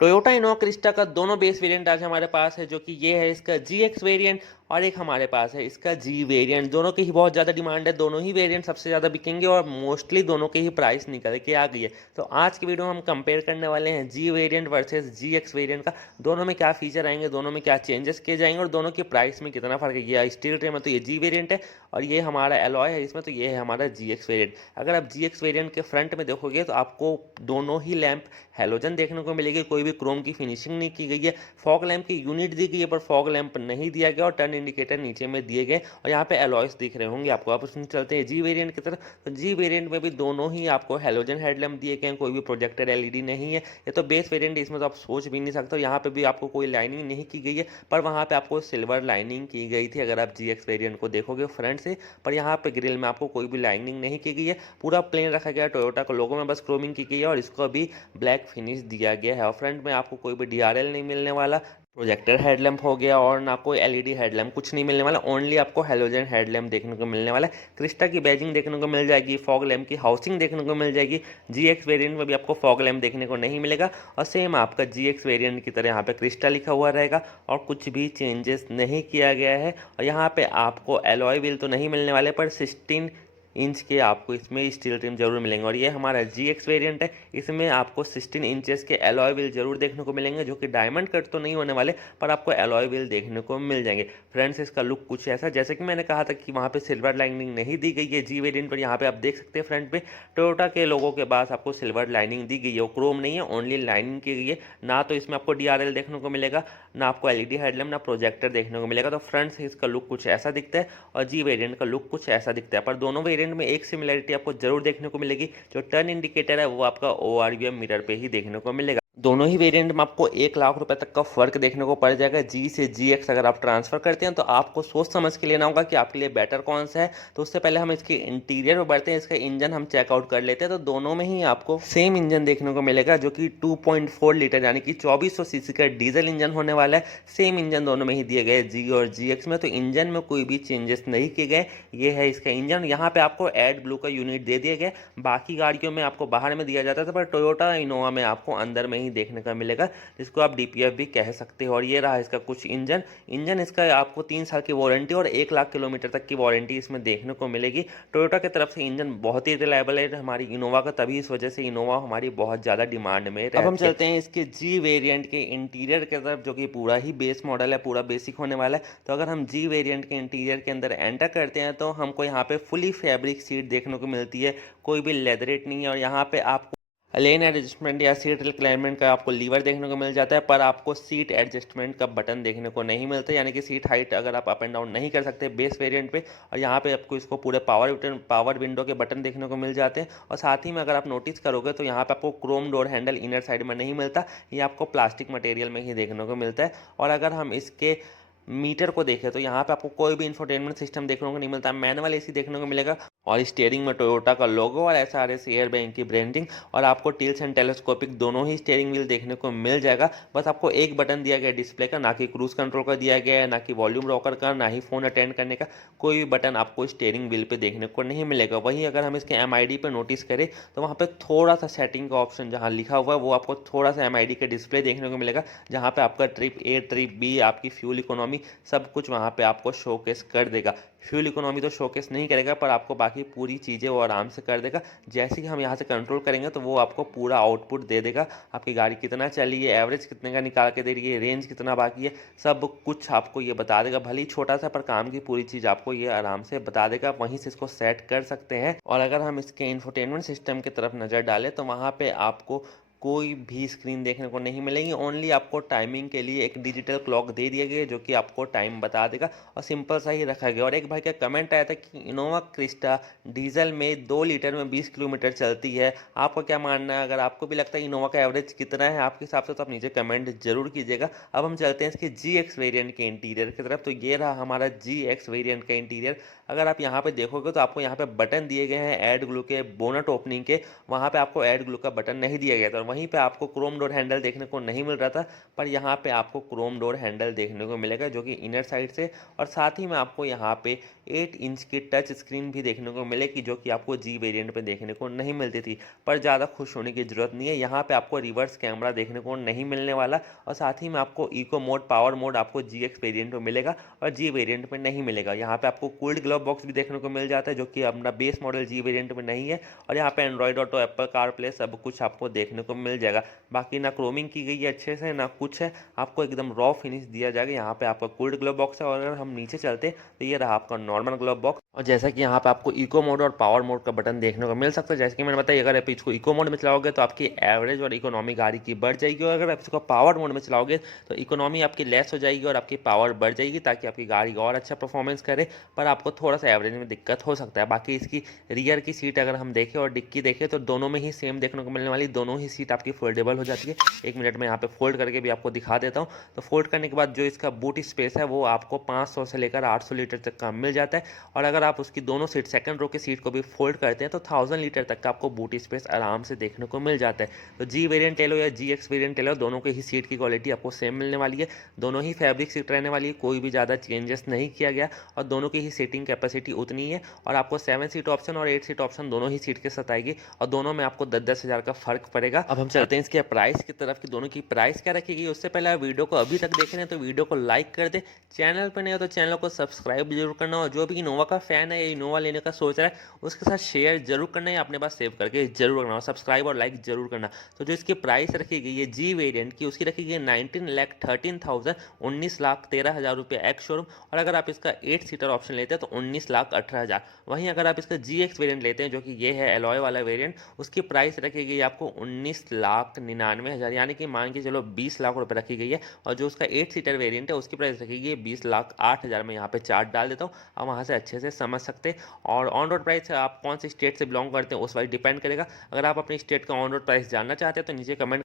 Toyota Innova Crysta का दोनों base variant आज हमारे पास है, जो कि ये है इसका GX वेरिएंट और एक हमारे पास है इसका G वेरिएंट। दोनों की ही बहुत ज़्यादा डिमांड है, दोनों ही वेरिएंट सबसे ज़्यादा बिकेंगे और मोस्टली दोनों के ही प्राइस निकल के आ गई है। तो आज की वीडियो में हम कंपेयर करने वाले हैं G variant versus GX variant का, दोनों में क्या फीचर आएंगे, दोनों में क्या चेंजेस किए जाएंगे और दोनों के प्राइस में कितना फर्क है। ये स्टील ट्रे में तो ये G वेरिएंट है और ये हमारा एलॉय है इसमें, तो ये है हमारा GX वेरिएंट। अगर आप GX वेरिएंट के फ्रंट में देखोगे तो आपको दोनों ही लैंप हेलोजन देखने को मिलेगी, कोई भी क्रोम की फिनिशिंग नहीं की गई है। फॉग लैंप की यूनिट दी गई है पर फॉग लैंप नहीं दिया गया और टर्न इंडिकेटर नीचे में दिए गए और यहाँ पे एलॉयस दिख रहे होंगे आपको। आप उसमें चलते हैं जी वेरिएंट की तरफ, तो जी वेरिएंट में भी दोनों ही आपको हेलोजन हेडलैम्प दिए गए हैं, कोई भी प्रोजेक्टेड एलईडी नहीं है। ये तो बेस वेरिएंट, इसमें तो आप सोच भी नहीं सकते। यहाँ पे भी आपको कोई लाइनिंग नहीं की गई है, पर वहाँ पे आपको सिल्वर लाइनिंग की गई थी अगर आप GX वेरिएंट को देखोगे फ्रंट से। पर यहाँ पे ग्रिल में आपको कोई भी लाइनिंग नहीं की गई है, पूरा प्लेन रखा गया है। टोयोटा का लोगो में बस क्रोमिंग की गई है और इसको भी ब्लैक फिनिश दिया गया है। और फ्रंट में आपको कोई भी DRL नहीं मिलने वाला, प्रोजेक्टर हेडलैम्प हो गया और ना कोई LED हेडलैम्प, कुछ नहीं मिलने वाला। ओनली आपको हेलोजन हेडलैम्प देखने को मिलने वाला है। क्रिस्टा की बैजिंग देखने को मिल जाएगी, फॉग लैम्प की हाउसिंग देखने को मिल जाएगी। GX वेरिएंट में भी आपको फॉग लैम्प देखने को नहीं मिलेगा और सेम आपका GX वेरिएंट की तरह यहाँ पे क्रिस्टा लिखा हुआ रहेगा और कुछ भी चेंजेस नहीं किया गया है। और यहाँ पे आपको एलॉय व्हील तो नहीं मिलने वाले, पर 16 इंच के आपको इसमें स्टील ट्रिम जरूर मिलेंगे। और ये हमारा GX वेरिएंट है, इसमें आपको 16 इंचेस के एलॉय व्हील जरूर देखने को मिलेंगे, जो कि डायमंड कट तो नहीं होने वाले, पर आपको एलॉय व्हील देखने को मिल जाएंगे। फ्रेंड्स, इसका लुक कुछ ऐसा, जैसे कि मैंने कहा था कि वहाँ पे सिल्वर लाइनिंग नहीं दी गई है जी वेरिएंट पर। यहाँ पे आप देख सकते हैं फ्रंट पे टोयोटा के लोगों के पास आपको सिल्वर लाइनिंग दी गई है, वो क्रोम नहीं है, ओनली लाइनिंग की गई है। ना तो इसमें आपको DRL देखने को मिलेगा, ना आपको LED हेडलैम्प, ना प्रोजेक्टर देखने को मिलेगा। तो फ्रंट से इसका लुक कुछ ऐसा दिखता है और जी वेरिएंट का लुक कुछ ऐसा दिखता है। पर दोनों वेरिएंट में एक सिमिलरिटी आपको जरूर देखने को मिलेगी, जो टर्न इंडिकेटर है वो आपका ORVM मीटर पे ही देखने को मिलेगा। दोनों ही वेरिएंट में आपको 1 लाख रुपए तक का फर्क देखने को पड़ जाएगा। G से GX अगर आप ट्रांसफर करते हैं तो आपको सोच समझ के लेना होगा कि आपके लिए बेटर कौन सा है। तो उससे पहले हम इसके इंटीरियर में बढ़ते हैं, इसका इंजन हम चेकआउट कर लेते हैं। तो दोनों में ही आपको सेम इंजन देखने को मिलेगा, जो कि 2.4 लीटर यानी कि 2400 सीसी का डीजल इंजन होने वाला है। सेम इंजन दोनों में ही दिए गए G और GX में, तो इंजन में कोई भी चेंजेस नहीं किए गए। ये है इसका इंजन। यहाँ पे आपको एड ब्लू का यूनिट दे दिया गया, बाकी गाड़ियों में आपको बाहर में दिया जाता था, पर टोयोटा इनोवा में आपको अंदर में ही देखने का मिलेगा, जिसको आप DPF भी कह सकते हो। और ये रहा इसका कुछ इंजन इसका आपको 3 साल की वारंटी और 1 लाख किलोमीटर तक की वारंटी इसमें देखने को मिलेगी। टोयोटा की तरफ से इंजन बहुत ही रिलायबल है हमारी इनोवा का, तभी इस वजह से इनोवा हमारी बहुत ज़्यादा डिमांड में रहती है। अब हम चलते हैं इसके G वेरिएंट के इंटीरियर की तरफ, जो कि पूरा ही बेस मॉडल है, पूरा बेसिक होने वाला है। तो अगर हम G वेरिएंट के इंटीरियर के अंदर एंटर करते हैं तो हमको यहाँ पे फुली फैब्रिक सीट देखने को मिलती है, कोई भी लेदरेट नहीं है। और यहाँ पे आपको लेन एडजस्टमेंट या सीट रिक्लाइनमेंट का आपको लीवर देखने को मिल जाता है, पर आपको सीट एडजस्टमेंट का बटन देखने को नहीं मिलता, यानी कि सीट हाइट अगर आप अप एंड डाउन नहीं कर सकते बेस वेरिएंट पे। और यहाँ पे आपको इसको पूरे पावर विंडो के बटन देखने को मिल जाते हैं। और साथ ही में अगर आप नोटिस करोगे तो यहाँ पे आपको Chrome door handle inner side में नहीं मिलता, ये आपको प्लास्टिक मटेरियल में ही देखने को मिलता है। और अगर हम इसके मीटर को देखें तो यहाँ पे आपको कोई भी इंफोटेनमेंट सिस्टम देखने को नहीं मिलता, मैनुअल AC देखने को मिलेगा। और स्टीयरिंग में टोयोटा का लोगो और SRS एयरबैग की ब्रांडिंग, और आपको टिल्स एंड टेलीस्कोपिक दोनों ही स्टीयरिंग व्हील देखने को मिल जाएगा। बस आपको एक बटन दिया गया डिस्प्ले का, ना कि क्रूज कंट्रोल का दिया गया है, ना कि वॉल्यूम रॉकर का, ना ही फोन अटेंड करने का। कोई भी बटन आपको स्टीयरिंग व्हील पे देखने को नहीं मिलेगा। वहीं अगर हम इसके MID पे नोटिस करें तो वहाँ पे थोड़ा सा सेटिंग का ऑप्शन जहाँ लिखा हुआ है वो आपको थोड़ा सा MID के डिस्प्ले देखने को मिलेगा, जहाँ पे आपका ट्रिप A ट्रिप B आपकी फ्यूल इकोनॉमी सब कुछ वहाँ पे आपको शोकेस कर देगा। फ्यूल इकोनॉमी तो शोकेस नहीं करेगा, पर आपको बाकी पूरी चीज़ें वो आराम से कर देगा। जैसे कि हम यहाँ से कंट्रोल करेंगे तो वो आपको पूरा आउटपुट दे देगा, आपकी गाड़ी कितना चली है, एवरेज कितने का निकाल के दे रही है, रेंज कितना बाकी है, सब कुछ आपको ये बता देगा। भले ही छोटा सा, पर काम की पूरी चीज़ आपको ये आराम से बता देगा। वहीं से इसको सेट कर सकते हैं। और अगर हम इसके इंफोटेनमेंट सिस्टम की तरफ नज़र डालें तो वहाँ पे आपको कोई भी स्क्रीन देखने को नहीं मिलेगी। ओनली आपको टाइमिंग के लिए एक डिजिटल क्लॉक दे दिया गया है, जो कि आपको टाइम बता देगा, और सिंपल सा ही रखा गया। और एक भाई का कमेंट आया था कि इनोवा क्रिस्टा डीजल में 2 लीटर में 20 किलोमीटर चलती है, आपका क्या मानना है? अगर आपको भी लगता है इनोवा का एवरेज कितना है आपके हिसाब से, तो आप नीचे कमेंट जरूर कीजिएगा। अब हम चलते हैं इसके GX वेरिएंट के इंटीरियर की तरफ। तो ये रहा हमारा GX वेरिएंट का इंटीरियर। अगर आप यहाँ पे देखोगे तो आपको यहाँ पे बटन दिए गए हैं ऐड ग्लू के, बोनट ओपनिंग के। वहाँ पे आपको ऐड ग्लू का बटन नहीं दिया गया था, और वहीं पे आपको क्रोम डोर हैंडल देखने को नहीं मिल रहा था, पर यहाँ पे आपको क्रोम डोर हैंडल देखने को मिलेगा जो कि इनर साइड से, और साथ ही में आपको यहाँ पे 8 इंच की टच स्क्रीन भी देखने को मिलेगी जो कि आपको जी वेरिएंट पे देखने को नहीं मिलती थी। पर ज़्यादा खुश होने की ज़रूरत नहीं है, यहाँ पे आपको रिवर्स कैमरा देखने को नहीं मिलने वाला, और साथ ही में आपको इको मोड, पावर मोड आपको जी एक्स वेरियंट में मिलेगा और जी वेरिएंट में नहीं मिलेगा। यहाँ पे आपको कूल्ड ग्लव बॉक्स भी देखने को मिल जाता है जो कि अपना बेस मॉडल जी वेरिएंट में नहीं है, और यहाँ पे Android auto, Apple car play सब कुछ आपको देखने को मिल जाएगा। बाकी ना क्रोमिंग की गई है अच्छे से ना कुछ है, आपको एकदम रॉ फिनिश दिया जाएगा। यहाँ पे आपका कूल्ड ग्लव बॉक्स है, और अगर हम नीचे चलते तो ये रहा आपका नॉर्मल ग्लव बॉक्स। और जैसा कि यहाँ पे आपको इको मोड और पावर मोड का बटन देखने को मिल सकता है। जैसे कि मैंने बताया, अगर आप इसको इको मोड में चलाओगे तो आपकी एवरेज और इकोनॉमी गाड़ी की बढ़ जाएगी, और अगर आप इसको पावर मोड में चलाओगे तो इकोनॉमी आपकी लेस हो जाएगी और आपकी पावर बढ़ जाएगी, ताकि आपकी गाड़ी और अच्छा परफॉर्मेंस करे, पर आपको थोड़ा सा एवरेज में दिक्कत हो सकता है। बाकी इसकी रियर की सीट अगर हम देखें और डिक्की देखें तो दोनों में ही सेम देखने को मिलने वाली, दोनों ही सीट आपकी फोल्डेबल हो जाती है। 1 मिनट में यहाँ पे फोल्ड करके भी आपको दिखा देता हूँ। तो फोल्ड करने के बाद जो इसका बूट स्पेस है वो आपको 500 से लेकर 800 लीटर तक का मिल जाता है, और अगर आप उसकी दोनों सीट, सेकंड रो की सीट को भी फोल्ड करते हैं तो 1000 लीटर तक का आपको बूट स्पेस आराम से देखने को मिल जाता है। तो जी वेरिएंट ले लो या जी एक्स वेरिएंट ले लो, दोनों के ही सीट की क्वालिटी आपको सेम मिलने वाली है। दोनों ही फैब्रिक सीट रहने वाली है, कोई भी ज़्यादा चेंजेस नहीं किया गया, और दोनों की ही सीटिंग कैपेसिटी उतनी है, और आपको 7 सीट ऑप्शन और 8 सीट ऑप्शन दोनों ही सीट के साथ आएगी, और दोनों में आपको 10-10 हज़ार का फर्क पड़ेगा। अब हम चलते हैं इसके प्राइस की तरफ कि दोनों की प्राइस क्या रखी गई। उससे पहले आप वीडियो को अभी तक देख रहे हैं तो वीडियो को लाइक कर दे, चैनल पर नहीं हो तो चैनल को सब्सक्राइब जरूर करना, और जो भी इनोवा का फैन है या इनोवा लेने का सोच रहा है उसके साथ शेयर जरूर करना है, अपने पास सेव करके जरूर रखना, और सब्सक्राइब और लाइक जरूर करना। तो जो इसकी प्राइस रखी गई है जी वेरिएंट की, उसकी रखी गई है 19,13,000, 19,13,000 रुपये एक्स शोरूम, और अगर आप इसका 8 सीटर ऑप्शन लेते हैं तो 19,18,000। वहीं अगर आप इसका जी एक्स वेरियंट लेते हैं जो कि ये है एलॉय वाला वेरियंट, उसकी प्राइस रखी गई है आपको 19,99,000, यानी कि मान के चलो 20 लाख रुपये रखी गई है। और जो उसका 8 सीटर वेरियंट है उसकी प्राइस रखी गई है 20,08,000। मैं यहाँ पे चार्ट डाल देता हूँ, आप वहाँ से अच्छे से समझ सकते हैं। और ऑन रोड प्राइस आप कौन सी स्टेट से बिलोंग करते हैं उस वाइज डिपेंड करेगा। अगर आप अपनी स्टेट का ऑन रोड प्राइस जानना चाहते हैं तो नीचे कमेंट